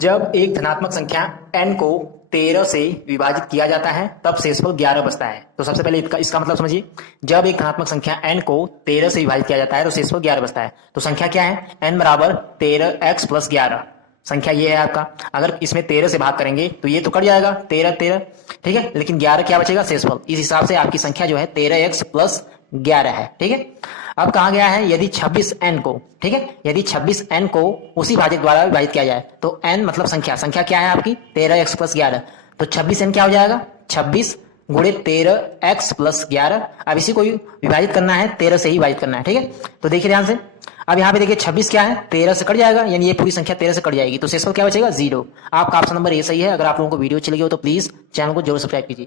जब एक धनात्मक संख्या n को 13 से विभाजित किया जाता है तब शेषफल 11 बचता है। तो सबसे पहले इसका मतलब समझिए, जब एक धनात्मक संख्या n को 13 से विभाजित किया जाता है तो शेषफल 11 बचता है। तो संख्या क्या है? n बराबर 13x प्लस 11। संख्या ये है आपका। अगर इसमें 13 से भाग करेंगे तो ये तो कट जाएगा 13 13, ठीक है, लेकिन 11 क्या बचेगा? शेषफल। इस हिसाब से आपकी संख्या जो है 13x प्लस 11 है, ठीक है। अब कहा गया है यदि 26n को, ठीक है, यदि 26n को उसी भाजक द्वारा विभाजित किया जाए तो n मतलब संख्या क्या है आपकी? 13x plus 11। तो 26n क्या हो जाएगा? 26 गुणे 13x प्लस 11। अब इसी को विभाजित करना है, 13 से ही विभाजित करना है, ठीक है। तो देखिए ध्यान से, अब यहाँ पे देखिए 26 क्या है? 13 से कट जाएगा, यानी ये पूरी संख्या 13 से कट जाएगी, तो शेषफल क्या बचेगा? 0। आपका ऑप्शन नंबर ए सही है। अगर आप लोगों को वीडियो अच्छी लगी हो तो प्लीज चैनल को जरूर सब्सक्राइब कीजिए।